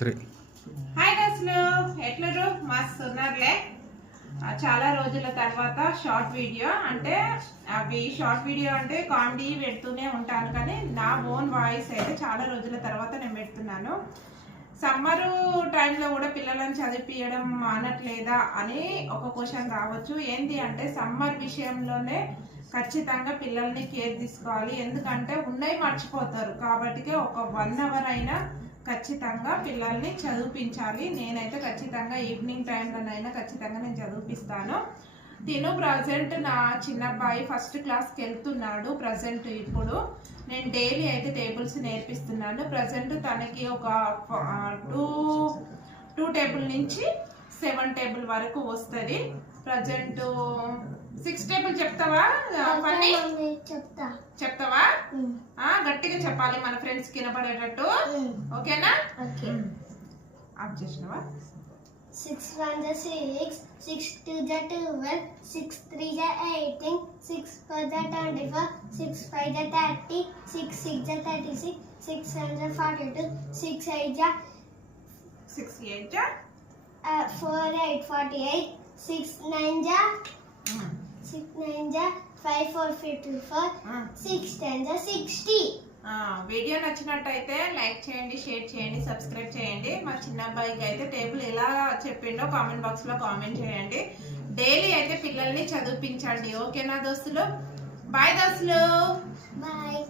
Hi దోస్తులు, ఎట్లరు మస్తు ఉన్నారులే. చాలా రోజుల తర్వాత షార్ట్ వీడియో అంటే కామెడీ పెడుతూనే ఉంటాను, కానీ నా ఓన్ వాయిస్ అయితే చాలా రోజుల తర్వాత నేను పెడుతున్నాను. సమ్మరు టైంలో కూడా పిల్లలను చదివించడం మానట్లేదా అని ఒక క్వశ్చన్ రావచ్చు. ఏంటి అంటే సమ్మర్ విషయంలోనే ఖచ్చితంగా పిల్లల్ని కేర్ తీసుకోవాలి, ఎందుకంటే ఉన్నాయి మర్చిపోతారు. కాబట్టి ఒక 1 అవర్ అయినా ఖచ్చితంగా పిల్లల్ని చదివించాలి. నేనైతే ఖచ్చితంగా ఈవినింగ్ టైంలోనైనా ఖచ్చితంగా నేను చదివిస్తాను. తిను ప్రజెంట్ నా చిన్న అబ్బాయి ఫస్ట్ క్లాస్కి వెళ్తున్నాడు. ప్రజెంట్ ఇప్పుడు నేను డైలీ అయితే టేబుల్స్ నేర్పిస్తున్నాను. ప్రజెంట్ తనకి ఒక 2 టేబుల్ నుంచి 7 టేబుల్ వరకు వస్తుంది. ప్రజెంట్ 6 టేబుల్ చెప్తావా? చెప్తావా? గట్టిగా చెప్పాలి, మన ఫ్రెండ్స్ కి వినపడేటట్టు. ఓకేనా? ఆఫ్ చేసినవా? 6 1 6, 6 2 12, 6 3 18, 6 4 24, 6 5 30, 6 6 36, 6 7 42, 6 8 4 8 48, 6 9 5 4 54, 6 10 60. వీడియో నచ్చినట్టయితే లైక్ చేయండి, షేర్ చేయండి, సబ్స్క్రైబ్ చేయండి. మా చిన్న అబ్బాయికి అయితే టేబుల్ ఎలా చెప్పిండో కామెంట్ బాక్స్ లో కామెంట్ చేయండి. డైలీ అయితే పిల్లల్ని చదివించండి. ఓకేనా దోస్తులు? బాయ్ దోస్తులు. బాయ్.